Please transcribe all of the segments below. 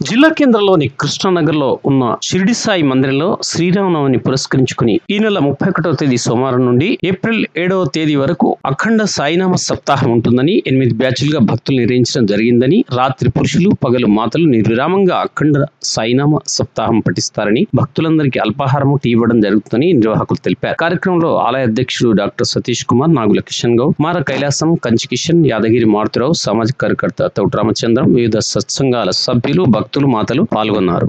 జిల్లా కేంద్రంలోని కృష్ణానగర్లో ఉన్న షిరిడి సాయి మందిరంలో శ్రీరామనవమిని పురస్కరించుకుని ఈ నెల ముప్పై ఒకటవ తేదీ సోమవారం నుండి ఏప్రిల్ ఏడవ తేదీ వరకు అఖండ సాయినామ సప్తాహం ఉంటుందని ఎనిమిది బ్యాచ్లుగా భక్తులు నిర్వహించడం జరిగిందని రాత్రి పురుషులు పగలు మాతలు నిర్విరామంగా అఖండ సాయినామ సప్తాహం పఠిస్తారని భక్తులందరికీ అల్పాహారము టీ ఇవ్వడం జరుగుతుందని నిర్వాహకులు తెలిపారు. కార్యక్రమంలో ఆలయ అధ్యక్షుడు డాక్టర్ సతీష్ కుమార్ నాగుల కిషన్ గౌడ్ మార కైలాసం కంచి కిషన్ యాదగిరి మారుతిరావు సామాజిక కార్యకర్త తౌటి రామచంద్రం వివిధ సత్సంగాల సభ్యులు భక్తులు మాతలు పాల్గొన్నారు.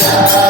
ప్రార్థన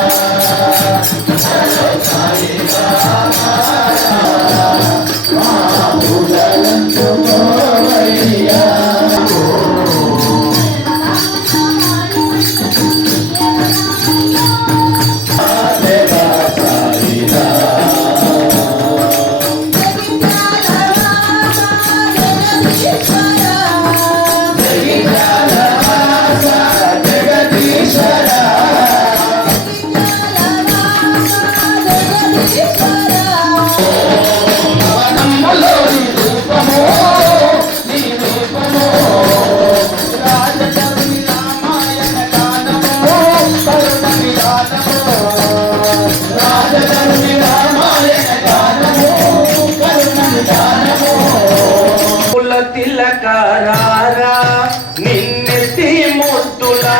टोला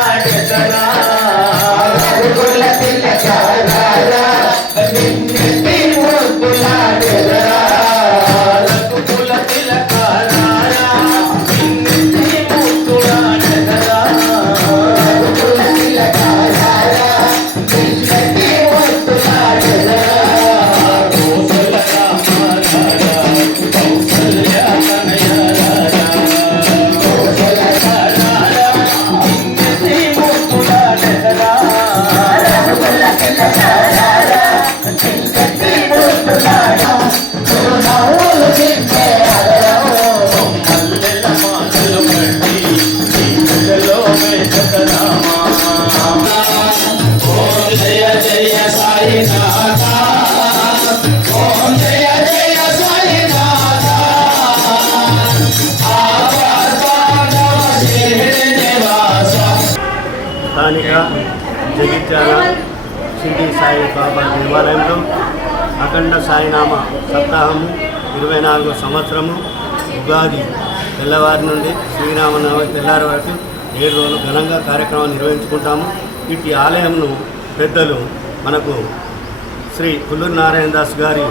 डरा స్థానిక జగిత్యాల షిరిడి సాయి బాబా దేవాలయంలో అఖండ సాయినామ సప్తాహము ఇరవై నాలుగో సంవత్సరము ఉగాది తెల్లవారి నుండి శ్రీరామనవమి తెల్లారి వరకు ఏడు రోజులు ఘనంగా కార్యక్రమం నిర్వహించుకుంటాము. ఇటు ఆలయంను పెద్దలు మనకు శ్రీ కుల్లూరు నారాయణ దాస్ గారి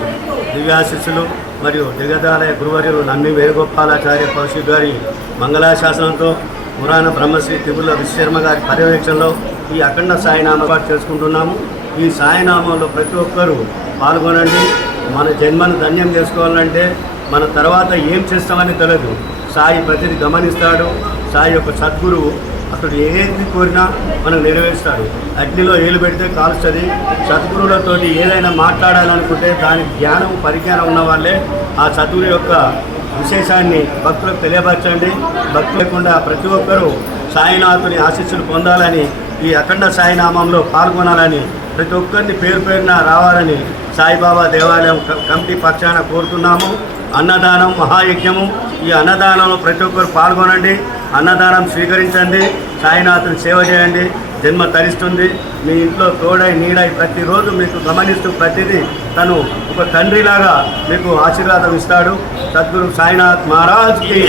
దివ్యాశిస్సులు మరియు జగదాలయ గురువర్యులు నమ్మి వేణుగోపాలాచార్య కౌశిక్ గారి మంగళాశాసనంతో పురాణ బ్రహ్మశ్రీ తిరుమల విశ్వశర్మ గారి పర్యవేక్షణలో ఈ అఖండ సాయినామ చేసుకుంటున్నాము. ఈ సాయినామంలో ప్రతి ఒక్కరూ పాల్గొనండి. మన జన్మను ధన్యం చేసుకోవాలంటే మన తర్వాత ఏం చేస్తామని తెలియదు సాయి ప్రతిది గమనిస్తాడు. సాయి యొక్క సద్గురువు అతడు ఏది కోరినా మనం నెరవేరుస్తాడు. అగ్నిలో ఏలు పెడితే కాలుస్తుంది. సద్గురువులతో ఏదైనా మాట్లాడాలనుకుంటే దాని జ్ఞానం పరిజ్ఞానం ఉన్న వాళ్ళే ఆ సద్గురు యొక్క విశేషాన్ని భక్తులకు తెలియపరచండి. భక్తులు లేకుండా ప్రతి ఒక్కరూ సాయినాథుని ఆశీస్సులు పొందాలని ఈ అఖండ సాయినామంలో పాల్గొనాలని ప్రతి ఒక్కరిని పేరు పేరున రావాలని సాయిబాబా దేవాలయం క- కమిటీ పక్షాన కోరుతున్నాము. అన్నదానం మహాయజ్ఞము ఈ అన్నదానంలో ప్రతి ఒక్కరు పాల్గొనండి. అన్నదానం స్వీకరించండి. సాయినాథుని సేవ చేయండి. జన్మ తరిస్తుంది. మీ ఇంట్లో తోడై నీడై ప్రతిరోజు మీకు గమనిస్తూ ప్రతిదీ తను ఒక తండ్రిలాగా మీకు ఆశీర్వాదం ఇస్తాడు. సద్గురు సాయినాథ్ మహారాజ్కి